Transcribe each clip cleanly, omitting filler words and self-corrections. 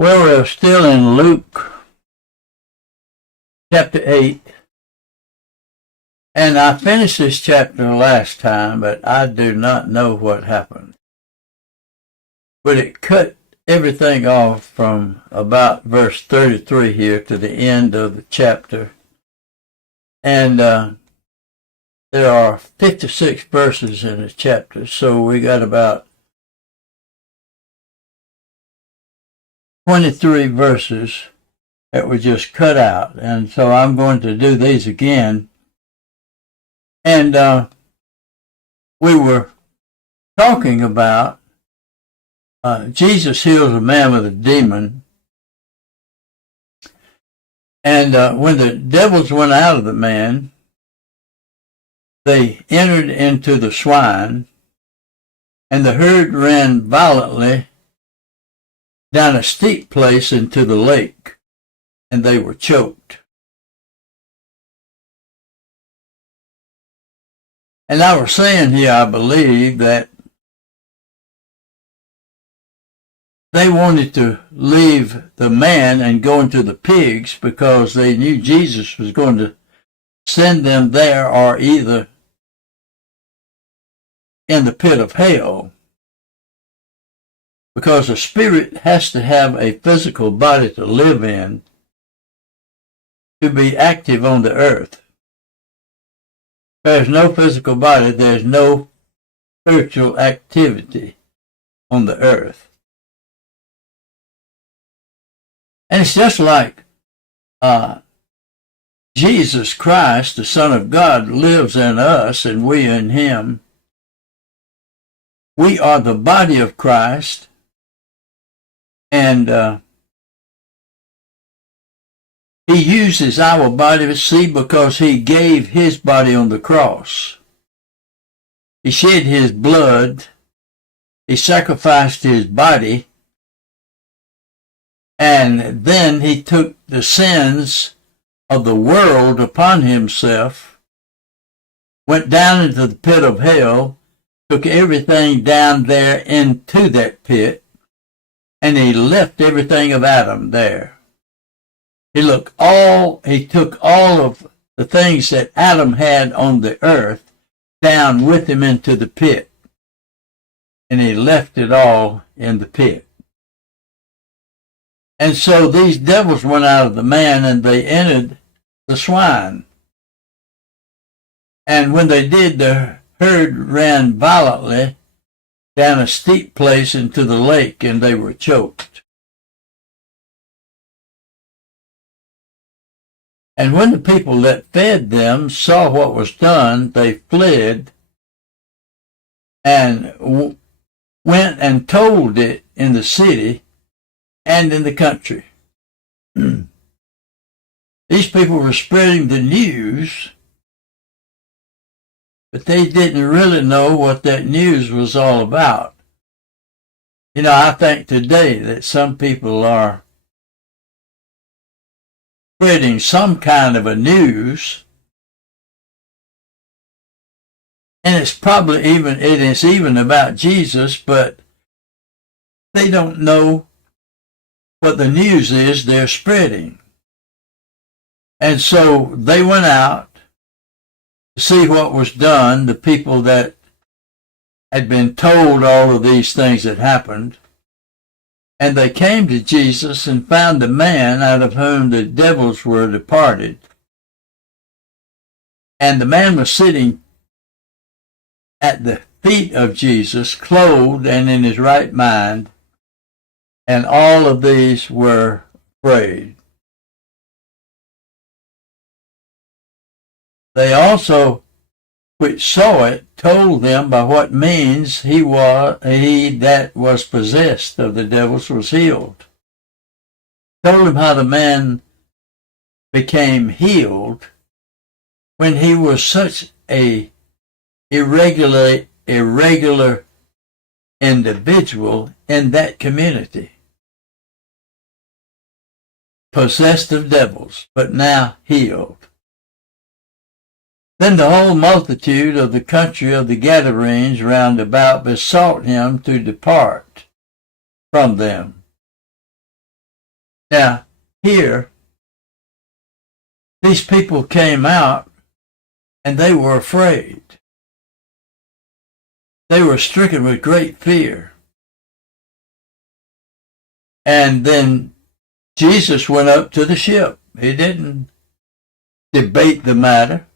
Well, we're still in Luke chapter 8. And I finished this chapter last time, but I do not know what happened. But it cut everything off from about verse 33 here to the end of the chapter. And there are 56 verses in the chapter, so we got about 23 verses that were just cut out. And so I'm going to do these again. And we were talking about Jesus heals a man with a demon. And when the devils went out of the man, they entered into the swine, and the herd ran violently down a steep place into the lake, and they were choked. And I was saying here, I believe, that they wanted to leave the man and go into the pigs because they knew Jesus was going to send them there or either in the pit of hell. Because a spirit has to have a physical body to live in to be active on the earth. If there's no physical body, there's no spiritual activity on the earth. And it's just like Jesus Christ, the Son of God, lives in us and we in him. We are the body of Christ, and he uses our body to see because he gave his body on the cross. He shed his blood. He sacrificed his body. And then he took the sins of the world upon himself, went down into the pit of hell, took everything down there into that pit, and he left everything of Adam there. He took all of the things that Adam had on the earth down with him into the pit, and he left it all in the pit. And so these devils went out of the man and they entered the swine. And when they did, the herd ran violently down a steep place into the lake, and they were choked. And when the people that fed them saw what was done, they fled and went and told it in the city and in the country. These people were spreading the news, but they didn't really know what that news was all about. You know, I think today that some people are spreading some kind of a news, and it's probably even about Jesus, but they don't know what the news is they're spreading. And so they went out to see what was done, the people that had been told all of these things that happened. And they came to Jesus and found the man out of whom the devils were departed. And the man was sitting at the feet of Jesus, clothed and in his right mind, and all of these were afraid. They also, which saw it, told them by what means he that was possessed of the devils was healed. Told him how the man became healed when he was such a irregular individual in that community. Possessed of devils, but now healed. Then the whole multitude of the country of the Gadarenes round about besought him to depart from them. Now, here, these people came out and they were afraid. They were stricken with great fear. And then Jesus went up to the ship. He didn't debate the matter.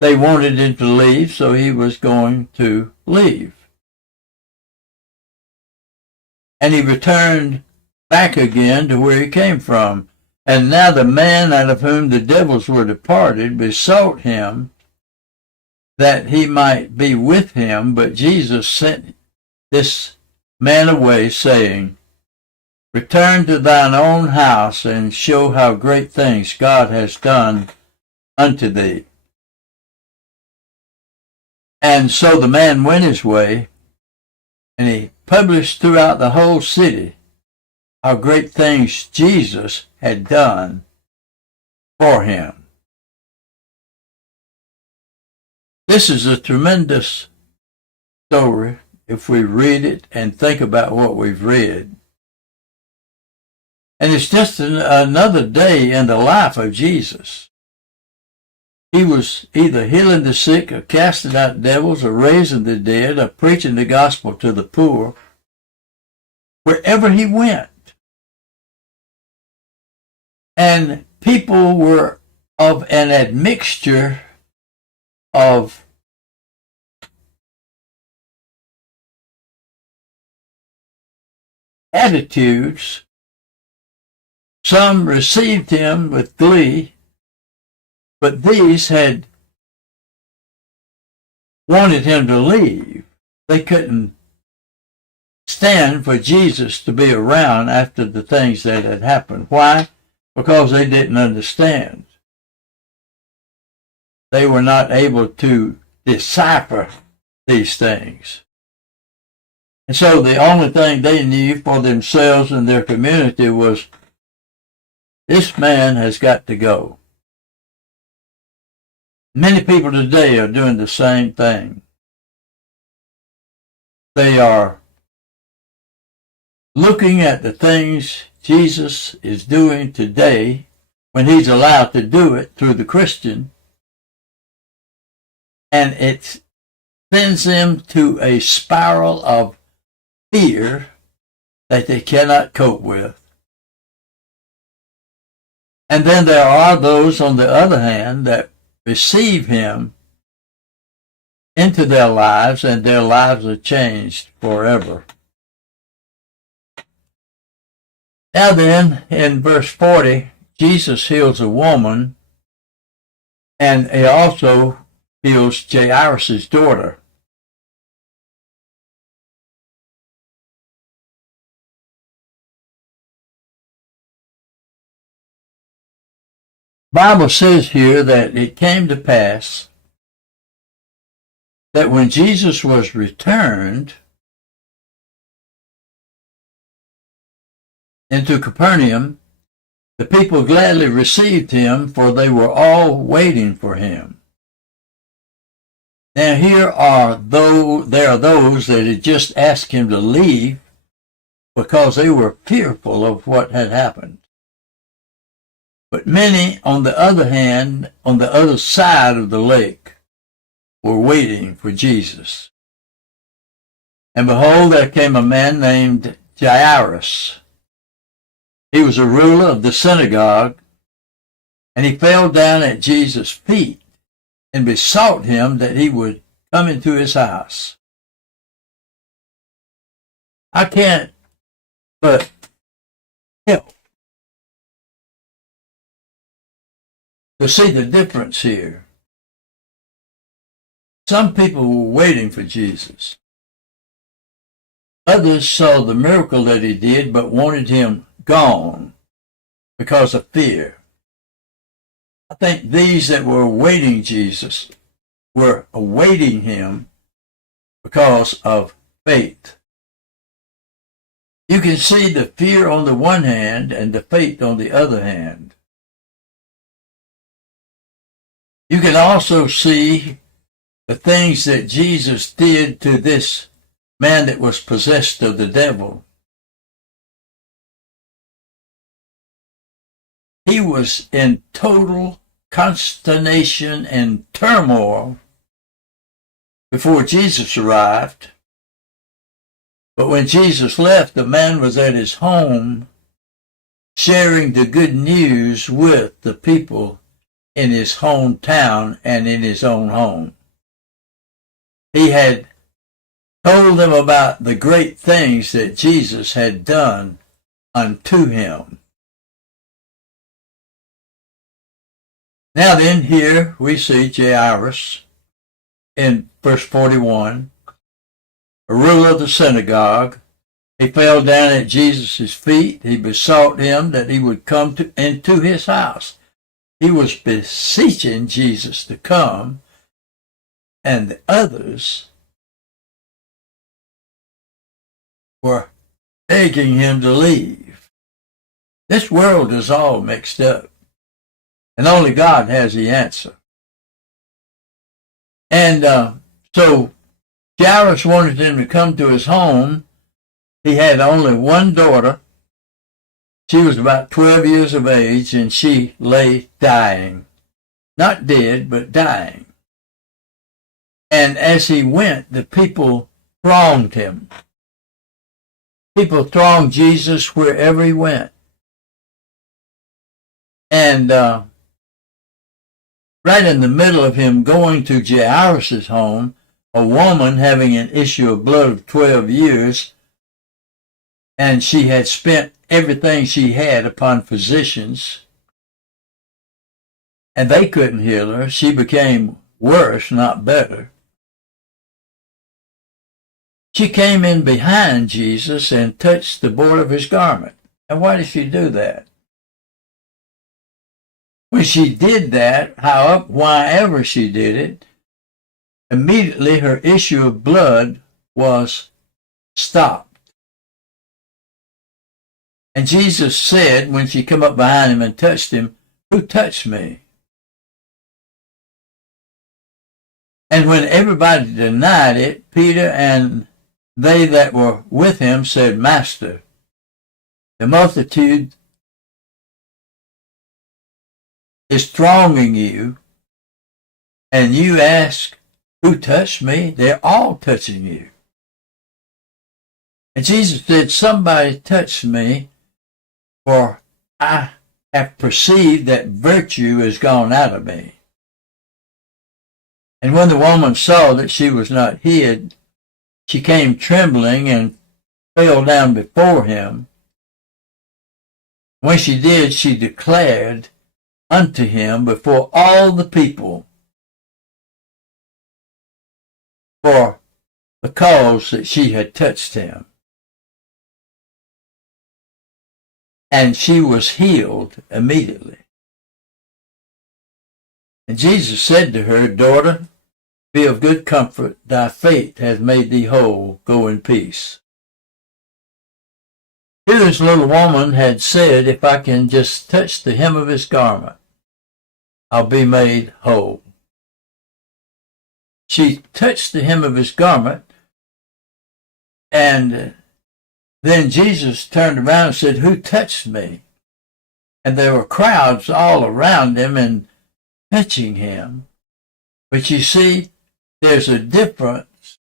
They wanted him to leave, so he was going to leave. And he returned back again to where he came from. And now the man out of whom the devils were departed besought him that he might be with him, but Jesus sent this man away, saying, Return to thine own house, and show how great things God has done unto thee. And so the man went his way, and he published throughout the whole city how great things Jesus had done for him. This is a tremendous story if we read it and think about what we've read. And it's just another day in the life of Jesus. He was either healing the sick or casting out devils or raising the dead or preaching the gospel to the poor wherever he went. And people were of an admixture of attitudes. Some received him with glee, but these had wanted him to leave. They couldn't stand for Jesus to be around after the things that had happened. Why? Because they didn't understand. They were not able to decipher these things. And so the only thing they knew for themselves and their community was, this man has got to go. Many people today are doing the same thing. They are looking at the things Jesus is doing today when he's allowed to do it through the Christian, and it sends them to a spiral of fear that they cannot cope with. And then there are those, on the other hand, that receive him into their lives, and their lives are changed forever. Now then, in verse 40, Jesus heals a woman, and he also heals Jairus' daughter. The Bible says here that it came to pass that when Jesus was returned into Capernaum, the people gladly received him, for they were all waiting for him. Now there are those that had just asked him to leave because they were fearful of what had happened. But many, on the other hand, on the other side of the lake, were waiting for Jesus. And behold, there came a man named Jairus. He was a ruler of the synagogue, and he fell down at Jesus' feet and besought him that he would come into his house. I can't but help to see the difference here. Some people were waiting for Jesus. Others saw the miracle that he did, but wanted him gone because of fear. I think these that were awaiting Jesus were awaiting him because of faith. You can see the fear on the one hand and the faith on the other hand. You can also see the things that Jesus did to this man that was possessed of the devil. he was in total consternation and turmoil before Jesus arrived. But when Jesus left, the man was at his home sharing the good news with the people in his hometown and in his own home. He had told them about the great things that Jesus had done unto him. Now then, here we see Jairus in verse 41, a ruler of the synagogue. He fell down at Jesus' feet. He besought him that he would come into his house. He was beseeching Jesus to come, and the others were begging him to leave. This world is all mixed up, and only God has the answer. And so Jairus wanted him to come to his home. He had only one daughter. She was about 12 years of age, and she lay dying. Not dead, but dying. And as he went, the people thronged him. People thronged Jesus wherever he went. And right in the middle of him going to Jairus' home, a woman having an issue of blood of 12 years, and she had spent everything she had upon physicians, and they couldn't heal her. She became worse, not better. She came in behind Jesus and touched the border of his garment. And why did she do that? When she did that, whyever she did it, immediately her issue of blood was stopped. And Jesus said, when she come up behind him and touched him, "Who touched me?" And when everybody denied it, Peter and they that were with him said, "Master, the multitude is thronging you, and you ask, 'Who touched me?' They're all touching you." And Jesus said, "Somebody touched me, for I have perceived that virtue is gone out of me." And when the woman saw that she was not hid, she came trembling and fell down before him. When she did, she declared unto him before all the people for the cause that she had touched him. And she was healed immediately. And Jesus said to her, "Daughter, be of good comfort. Thy faith hath made thee whole. Go in peace." Here this little woman had said, "If I can just touch the hem of his garment, I'll be made whole." She touched the hem of his garment, and then Jesus turned around and said, "Who touched me?" And there were crowds all around him and touching him. But you see, there's a difference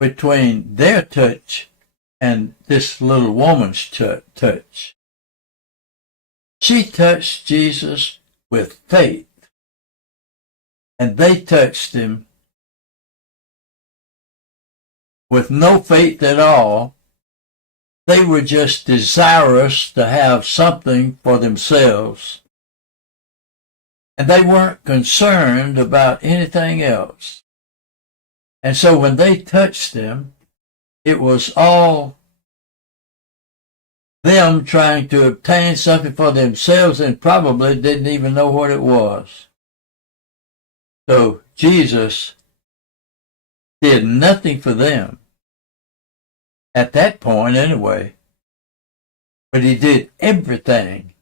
between their touch and this little woman's touch. She touched Jesus with faith, and they touched him with no faith at all. They were just desirous to have something for themselves, and they weren't concerned about anything else. And so when they touched him, it was all them trying to obtain something for themselves and probably didn't even know what it was. So Jesus did nothing for them at that point anyway, but he did everything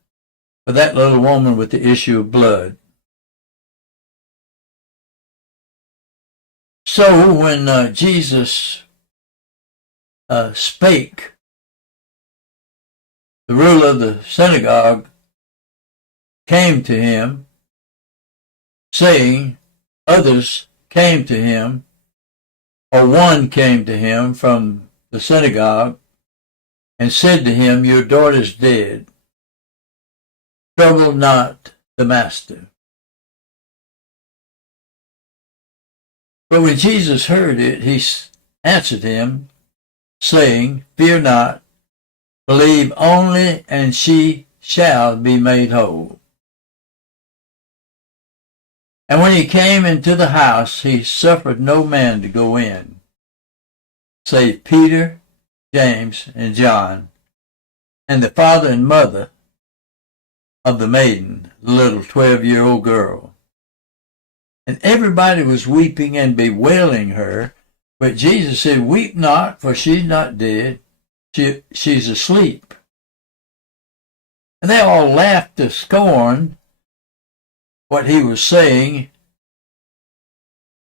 for that little woman with the issue of blood. So when Jesus spake, the ruler of the synagogue came to him, saying, others came to him, or one came to him from the synagogue, and said to him, your daughter is dead. Trouble not the master. But when Jesus heard it, he answered him, saying, fear not, believe only, and she shall be made whole. And when he came into the house, he suffered no man to go in, save Peter, James, and John, and the father and mother of the maiden, the little 12-year-old girl. And everybody was weeping and bewailing her, but Jesus said, weep not, for she's not dead, she's asleep. And they all laughed to scorn what he was saying,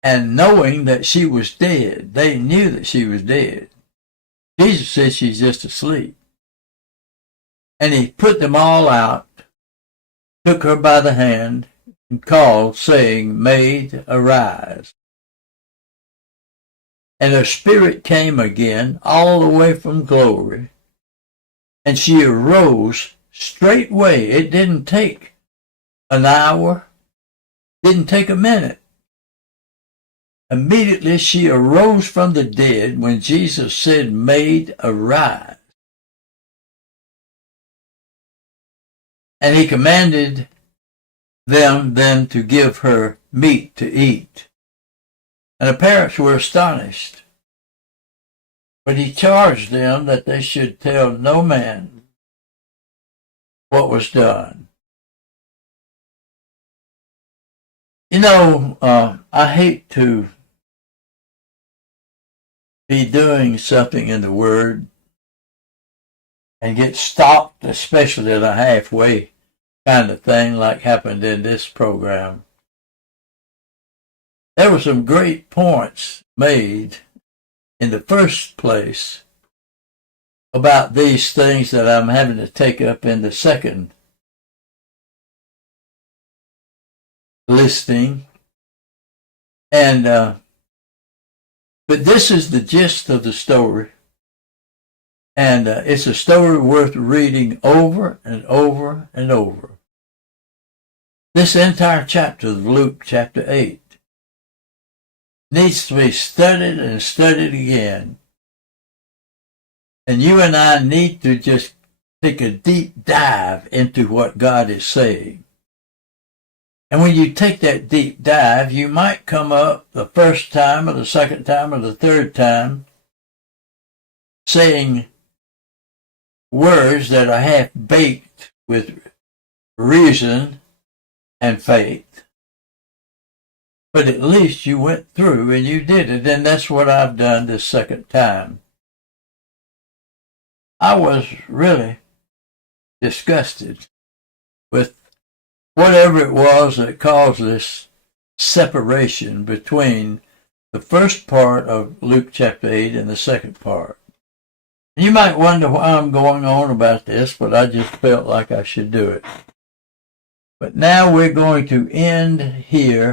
and knowing that she was dead. They knew that she was dead. Jesus said she's just asleep. And he put them all out, took her by the hand, and called, saying, Maid, arise. And her spirit came again, all the way from glory, and she arose straightway. It didn't take an hour, didn't take a minute. Immediately she arose from the dead when Jesus said, Maid, arise. And he commanded them then to give her meat to eat. And the parents were astonished. But he charged them that they should tell no man what was done. You know, I hate to be doing something in the Word and get stopped, especially at a halfway kind of thing like happened in this program. There were some great points made in the first place about these things that I'm having to take up in the second listing. And but this is the gist of the story. And it's a story worth reading over and over and over. This entire chapter of Luke chapter 8 needs to be studied and studied again. And you and I need to just take a deep dive into what God is saying. And when you take that deep dive, you might come up the first time or the second time or the third time saying words that are half-baked with reason and faith. But at least you went through and you did it, and that's what I've done this second time. I was really disgusted with whatever it was that caused this separation between the first part of Luke chapter 8 and the second part. You might wonder why I'm going on about this, but I just felt like I should do it. But now we're going to end here